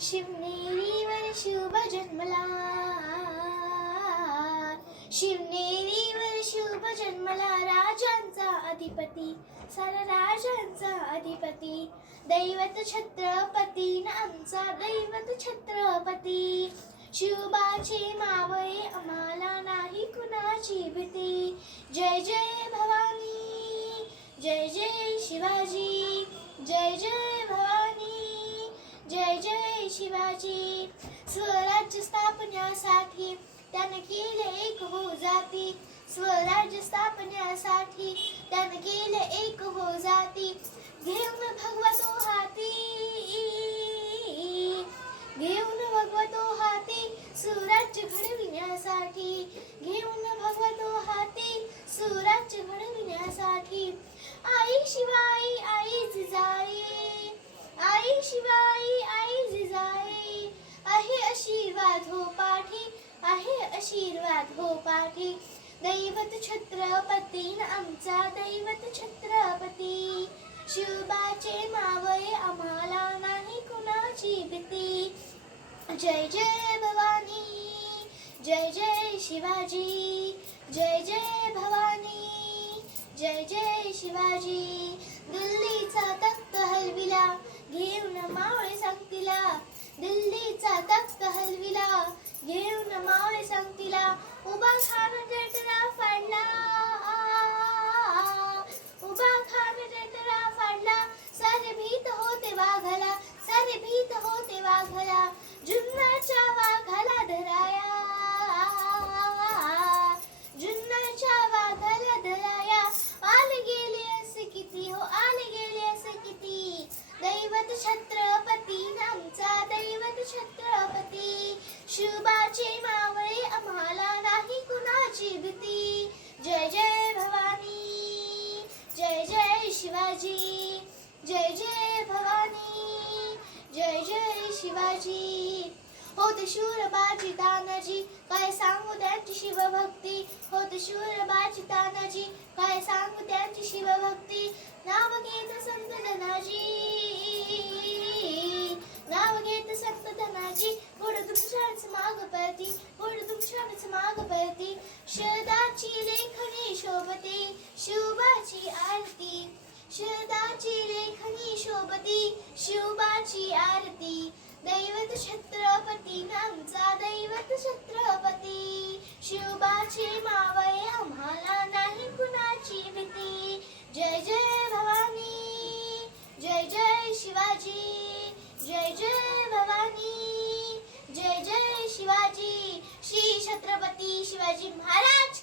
शिवनेरीवर शुभ जन्मला, शिवनेरीवर शुभ जन्मला, राजांचा अधिपती, सारा राजांचा अधिपती, दैवत छत्रपती न आमचा दैवत छत्रपती. शिवबाचे मावळे आम्हाला नाही कुणाची भीती. जय जय भवानी, जय जय शिवाजी, जय जय भवानी, जय जय शिवाजी. स्वराज्य स्थापण्यासाठी त्याने केले एक हो जाती, स्वराज्य स्थापण्यासाठी त्याने केले एक हो जाती. घेऊन भगवा तो हाती, घेऊन भगवा तो हाती, सुराज्य घडविण्यासाठी, घेऊन भगवा तो हाती, सुराज्य घडविण्यासाठी. आई शिवाई आई जिजाई, आई शिवाई आई जिजाई, आहे आशीर्वाद हो पाठी, आहे आशीर्वाद हो पाठी. दैवत छत्रपती न आमचा दैवत छत्रपती. शिवबाचे मावळे आम्हाला नाही कुणाची भीती. जय जय भवानी, जय जय शिवाजी, जय जय भवानी, जय जय शिवाजी. दिल्लीचा तख्त हलविला, घेऊन मावळे सांगतीला, दिल्लीचा तख्त हलविला, घेऊन मावळे सांगतीला. उभा खान जठरा फाडला, उभा खान जठरा फाडला, सारे भीत होते वाघाला, सारे भीत होते वाघाला. जुन्नरच्या वाघाला धराया, जुन्नरच्या वाघाला धराया. आले गेले असे किती हो, आले गेले असे किती. दैवत छत्रपती आमचा दैवत छत्रपती. शिवबाचे मावळे आम्हाला नाही कुणाची भीती. जय जय भवानी, जय जय शिवाजी, जय जय भवानी, जय जय शिवाजी. होते शूर बाजी तानाजी, काय सांगू त्यांची शिवभक्ती. होते शूर बाजी तानाजी, काय सांगू त्यांची शिवभक्ती. नाव घेत संत धनाजी, नाव घेत संत धनाजी. पुढे तुमच्याच माग पळती, पुढे तुमच्याच माग पळती. शरदाची लेखणी शोभती, शिवबाची आरती, शरदाची लेखणी शोभती, शिवबाची आरती. दैवत छत्रपती आमचा दैवत छत्रपती. शिवबाचे मावळे आम्हाला नाही कुणाची भीती. जय जय भवानी, जय जय शिवाजी, जय जय भवानी, जय जय शिवाजी. श्री छत्रपती शिवाजी महाराज.